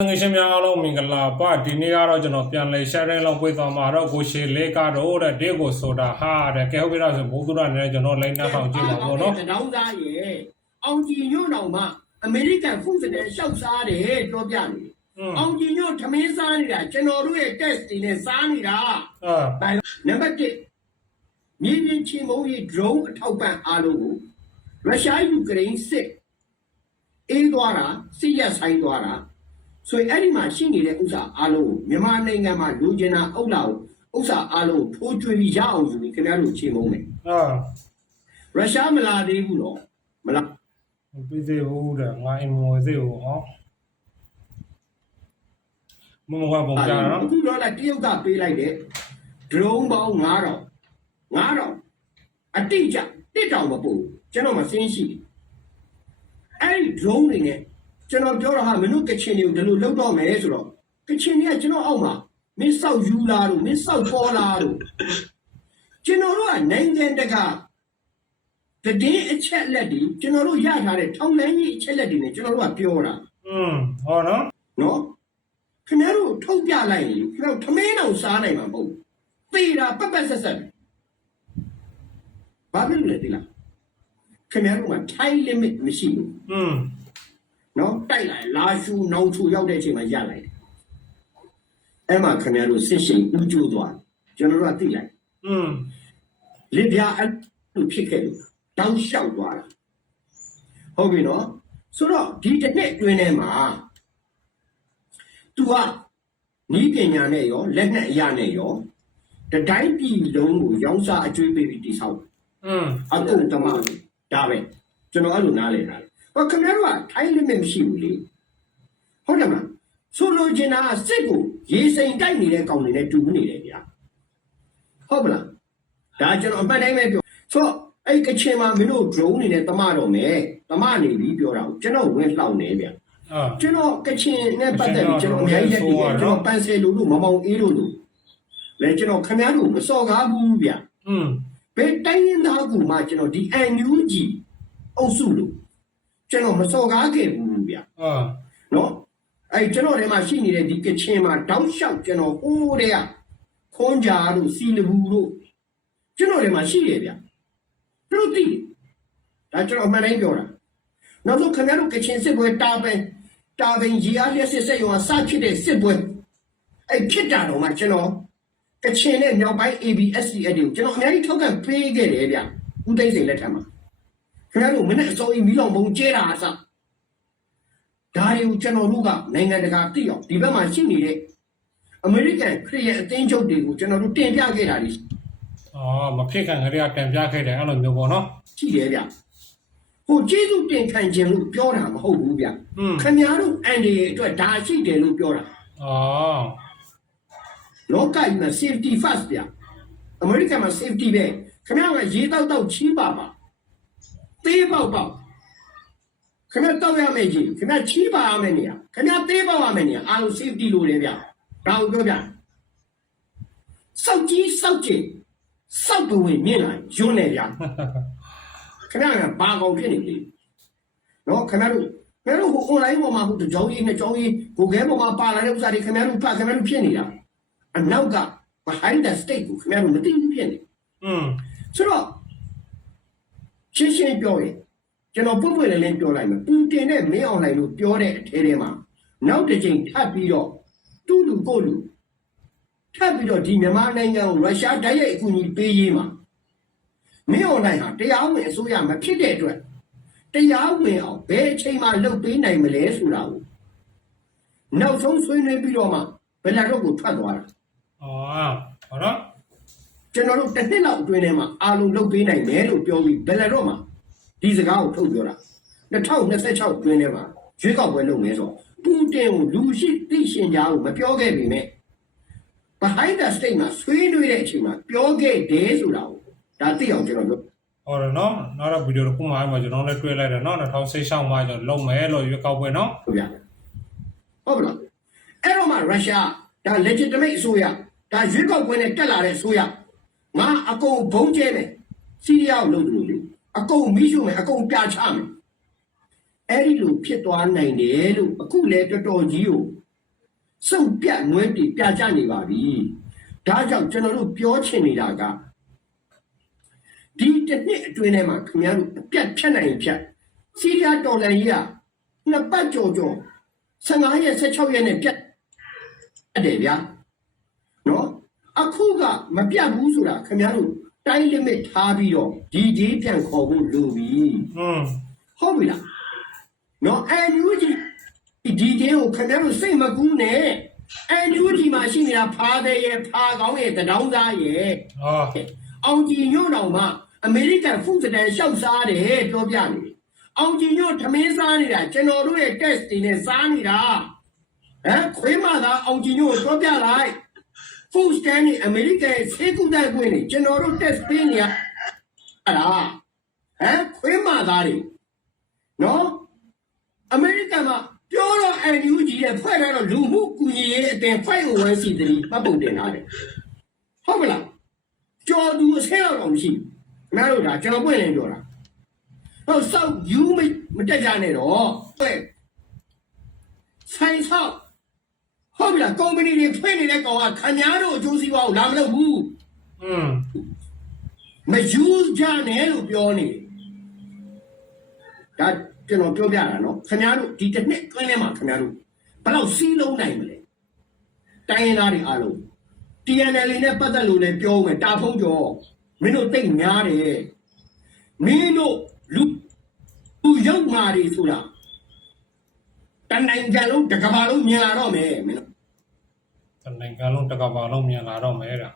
ငွေရှင်များအားလုံးမင်္ဂလာပါဒီနေ့ကတော့ကျွန်တော်ပြန်လည် sharing လုပ်ပေးသွားမှာတော့ကိုရှေလေးကတော့တဲ့တေးကိုဆိုတာဟာတဲ့ကဲဟုတ်ပြီတော့ဆိုဘုသူရနဲ့ကျွန်တော်လိမ့်နှောက်အောင်ကြည့်ပါဘောနော်တောင်းသားရဲ့အောင်ကြည်ညွန့်တော်မှာအမေရိကန်ဖုန်းစတဲ့ရှောက်စားတယ်ပြောပြနေတယ်อืมအောင်ကြည်ညွန့်ထမင်းစားနေတာကျွန်တော်တို့ရဲ့ test တွေနဲ့စားနေတာအာတိုင်နံပါတ်1မြေပြင်ချင်းမုံကြီး drone အထောက်ပံ့အားလုံးကိုရုရှားယူကရိန်းစစ်အေးသွားတာစစ်ရက်ဆိုင်သွားတာ ဆိုရင်အဲ့ဒီမှာရှိနေတဲ့ဥစ္စာအားလုံးကိုမြန်မာနိုင်ငံမှာလူကျင်တာအုပ်လာကိုဥစ္စာအားလုံးကိုထိုးကျွေးပြီးရအောင်ဆိုပြီးခင်ဗျားတို့ချင်းမုံမယ်အာရုရှားမလာသေးဘူးတော့မလာပြီးသေးဘူးတဲ့ငါအင်မွေသေးဘူးဟောမမကပုံကြနော်အခုတော့လည်းတရုတ်ကပေးလိုက်တဲ့ drone ပေါင်း9000 9000အတိအကျတစ်တောင်မပို့ကျွန်တော်မစင်းရှိတယ်အဲ့ဒီ drone တွေနဲ့ ကျွန်တော်ပြောတာဟာမင်းတို့ကချင်တွေကိုဒီလိုလုပ်တော့မယ်ဆိုတော့ကချင်တွေကကျွန်တော်အောက်မှာမင်းဆောက်ယူလာတို့မင်းဆောက်ပေါ်လာတို့ကျွန်တော်တို့ကနိုင်ငံတကာတည်င်းအချက်လက်တွေကျွန်တော်တို့ရထားတဲ့ထောင်လန်းကြီးအချက်လက်တွေနဲ့ကျွန်တော်တို့ကပြောတာ อืมဟောနော် နော်ခင်ဗျားတို့ထုတ်ပြလိုက်ရင်ခင်ဗျားတို့ထမင်းအောင်စားနိုင်မှာမဟုတ်ဘူးသေတာပက်ပက်ဆက်ဆက်ဘာဖြစ်လို့လဲဒီလားခင်ဗျားတို့က time limit မရှိဘူး อืม နော်တိုက်လိုက်လာရှူနောင်ချူရောက်တဲ့အချိန်မှာရလိုက်တယ်အဲ့မှာခင်ဗျားတို့စစ်ရှင်ဥကျိုးသွားကျွန်တော်တို့ကသိလိုက် อืม လစ်ပြာအဲ့လိုဖြစ်ခဲ့လို့တောင်းလျှောက်သွားတာဟုတ်ပြီနော်ဆိုတော့ဒီတစ်နှစ်အတွင်းထဲမှာ तू ကဤပညာနဲ့ရောလက်နက်အရာနဲ့ရောတတိုင်းပြည်လုံးကိုရောင်းစားအကျွေးပေးပြီးတိဆောက် อืม အကုန်တမဒါပဲကျွန်တော်အဲ့လိုနားလည်တာ ဟောခင်ဗျားတို့က time limit မရှိဘူးလေဟုတ်တယ်မလားဆိုလိုချင်တာကစစ်ကိုရေစိမ်တိုက်နေတဲ့ကောင်တွေနဲ့တူနေတယ်ဗျာဟုတ်မလားဒါကျွန်တော်အမှန်တိုင်းပဲပြောဆိုတော့အဲ့ကချင်မှာမင်းတို့ drone နေနဲ့တမတော့မယ်တမနေပြီးပြောတာကိုကျွန်တော်ဝင်လှောက်နေဗျာအာကျွန်တော်ကချင်နဲ့ပတ်သက်ပြီးကျွန်တော်အများကြီးလက်ပြီးတယ်ကျွန်တော်ပန်ဆယ်လူလို့မမောင်အေးလို့လို့လဲကျွန်တော်ခင်ဗျားတို့မစော်ကားဘူးဗျာอืมဘယ်တိုင်းရင်းသားကူမှကျွန်တော်ဒီ NUG အုပ်စုလို့ ကျွန်တော်မစော်ကားခဲ့ဘူးဗျာအာနော်အဲကျွန်တော်ထဲမှာရှိနေတဲ့ဒီကချင်မှာတောက်လျှောက်ကျွန်တော်ဟိုးတဲ့ကခွန်ကြာတို့စီလဘူးတို့ကျွန်တော်ထဲမှာရှိတယ်ဗျာသူတို့သိတယ်ဒါကျွန်တော်အမှန်တိုင်းပြောတာနောက်ဆုံးခင်ဗျားတို့ကချင်စစ်ပွဲတာပင်တာပင်ကြီးအားလျက်စစ်စစ်ရုံကစဖြစ်တဲ့စစ်ပွဲအဲ့ဖြစ်တာတော့မှကျွန်တော်ကချင်နဲ့မြောက်ပိုင်း ABSDF တွေကိုကျွန်တော်အများကြီးထောက်ခံပေးခဲ့တယ်ဗျဦးသိန်းစိန်လက်ထက်မှာ ခင်ဗျားတို့မနေ့အစောကြီးမီးလောင်ပုံကျဲတာအစားဒါတွေကိုကျွန်တော်တို့ကနိုင်ငံတကာသိအောင်ဒီဘက်မှာရှိနေတဲ့အမေရိကန်ခရီးရန်အသင်းချုပ်တွေကိုကျွန်တော်တို့တင်ပြခဲ့တာတွေအော်မဖြစ်ခံကြရတန်ပြခဲ့တယ်အဲ့လိုမျိုးပေါ့နော်ရှိတယ်ဗျဟိုကျေးဇူးတင်ခံခြင်းလို့ပြောတာမဟုတ်ဘူးဗျอืมခင်ဗျားတို့အန်ဒီရဲ့အတွက်ဒါရှိတယ်လို့ပြောတာအော်လောကကြီးမှာ safety first ဗျအမေရိကန်မှာ safety ပဲခင်ဗျားကရေတောက်တောက်ချီးပါပါ သေးပေါက်ပေါက်ခင်ဗျားတောက်ရမယ်ကြီးခင်ဗျားချီးပါရမယ်နေရခင်ဗျားသေးပေါက်ရမယ်နေရအားလုံး safety လို့လေဗျဒါကိုပြောပြစောက်ကြီးစောက်ကြီးစောက်ပဝင်မြင်လာယွန်းနေဗျခင်ဗျားကဘာကောင်ဖြစ်နေလဲနော်ခင်ဗျားတို့ခင်ဗျားတို့ဟို online ပေါ်မှာဟိုတကြောင်ကြီးနှစ်ကြောင်ကြီးကိုခဲပေါ်မှာပါလာတဲ့ဥစ္စာတွေခင်ဗျားတို့ဖတ်ခင်ဗျားတို့ဖြစ်နေတာအနောက်က behind the state ကိုခင်ဗျားတို့မသိဘူးဖြစ်နေอืมဆိုတော့ ရှင်းရှင်းပြောရင်ကျွန်တော်ပုတ်ပွင့်လည်းလည်းပြောလိုက်မယ်ပူတင်နဲ့မင်းအောင်လှိုင်လို့ပြောတဲ့အထဲထဲမှာနောက်တစ်ချိန်ထပ်ပြီးတော့တူလူကိုလူထပ်ပြီးတော့ဒီမြန်မာနိုင်ငံကိုရုရှားတိုက်ရိုက်အကူအညီပေးရေးမှာမင်းအောင်လှိုင်ဟာတရားဝင်အစိုးရမဖြစ်တဲ့အတွက်တရားဝင်အောင်ဘယ်အချိန်မှလုပ်ပေးနိုင်မလဲဆိုတာကိုနောက်ဆုံးဆွေးနွေးပြီးတော့မှဘယ်လာတော့ကိုထွက်သွားတာအော်ဟောနော် ကျွန်တော်တို့တစ်နှစ်လောက်အတွင်းထဲမှာအာလုံးလုပ်ပေးနိုင်မယ်လို့ပြောပြီးဘယ်လာတော့မှဒီစကားကိုထုတ်ပြောတာ2026အတွင်းထဲမှာရွေးကောက်ပွဲလုပ်မယ်ဆိုတော့ပူတင်ကိုလူရှိသိရှင်ကြားကိုမပြောခဲ့ပေမဲ့ behind the state မှာဆွေးနွေးတဲ့အချိန်မှာပြောခဲ့တယ်ဆိုတာကိုဒါသိအောင်ကျွန်တော်တို့ဟောရနော်နောက်တော့ဗီဒီယိုတစ်ခုမှအဲ့မှာကျွန်တော်လည်းတွေ့လိုက်တယ်နော်2016မှာကျွန်တော်လုံမယ်လို့ရွေးကောက်ပွဲနော်ပြောပြတယ်ဟုတ်ပါလားအဲ့တော့မှရုရှားဒါ legitimate အစိုးရဒါရွေးကောက်ပွဲနဲ့တက်လာတဲ့အစိုးရ ငါအကုန်ဘုံကျဲမယ်စီးရီးယားကိုလုပ်တယ်လို့လေအကုန်မိရှုမယ်အကုန်ပြချမယ်အဲ့ဒီလိုဖြစ်သွားနိုင်တယ်လို့အခုလဲတော်တော်ကြီးကိုစုပ်ပြတ်ငွေတီပြကြနေပါပြီဒါကြောင့်ကျွန်တော်တို့ပြောချင်နေတာကဒီတစ်နှစ်အတွင်းထဲမှာခင်ဗျားတို့အပြတ်ဖြတ်နိုင်ရင်ဖြတ်စီးရီးယားတော်လှန်ရေးကနှစ်ပတ်ကြော်ကြော်15ရက်16ရက်နဲ့ပြတ်တယ်ဗျာနော် အခုကမပြတ်ဘူးဆိုတာခင်ဗျားတို့တိုင်း limit ထားပြီးတော့ဒီဒီပြန်ခေါ်ဖို့လိုပြီอืมဟုတ်ပြီလားနော်အန်ယူဂျီဒီတေကိုခင်ဗျားတို့စိတ်မကူးနဲ့အန်ယူဂျီမှာရှိနေတာဖားတဲ့ရဲ့ဖားကောင်းရဲ့တဒေါင်းသားရဲ့ဟောအောင်ကြည်ညွန့်တော်မှာအမေရိကန်ဖုဒတန်ရှောက်စားတယ်ပြောပြနေတယ်အောင်ကြည်ညွန့်ထမင်းစားနေတာကျွန်တော်တို့ရဲ့ test တွေနဲ့စားနေတာဟမ်ခွေးမသာအောင်ကြည်ညွန့်ကိုပြောပြလိုက် food stand နဲ့အမေရိကန်ဆေးကုသခွင့်တွေကျွန်တော်တို့ test ပေးနေရအဲ့ဒါဟမ်ခွေးမသားတွေနော်အမေရိကန်မှာပြောတော့ NUG ရဲ့ဖွဲ့ထားတော့လူမှုကူညီရေးအတင်ဖွဲ့ကိုဝမ်းစီတည်းမှတ်ပုံတင်ထားတယ်ဟုတ်မလားကြော်သူအဆဲတော့တော့မရှိဘူးနားလို့ဒါကျွန်တော်ပွင့်နေပြောတာဟောစောက်ယူမမတက်ကြနဲ့တော့ဟဲ့ဆိုင်ဆောက် ဟုတ်ပြီလားကုမ္ပဏီတွေဖွင့်နေတဲ့ကောင်ကခင်ဗျားတို့အကျိုးစီးပွားကိုလာမလုပ်ဘူးอืมမယူကြနဲ့လို့ပြောနေဒါကျွန်တော်ပြောပြတာနော်ခင်ဗျားတို့ဒီတစ်နှစ်တွင်းထဲမှာခင်ဗျားတို့ဘယ်လောက်စီးလုံးနိုင်မလဲတိုင်းရင်းသားတွေအားလုံး TNL နဲ့ပတ်သက်လို့လည်းပြောမယ်တာဖုံးကျော်မင်းတို့တိတ်များတယ်မင်းတို့လူလူရောက်မာတွေဆိုတာတန်နိုင်ကြလုံးတစ်ကမ္ဘာလုံးမြင်လာတော့မယ်မင်းတို့ တနိုင်ငံလုံးတစ်ကမ္ဘာလုံးမြန်လာတော့မယ်တဲ့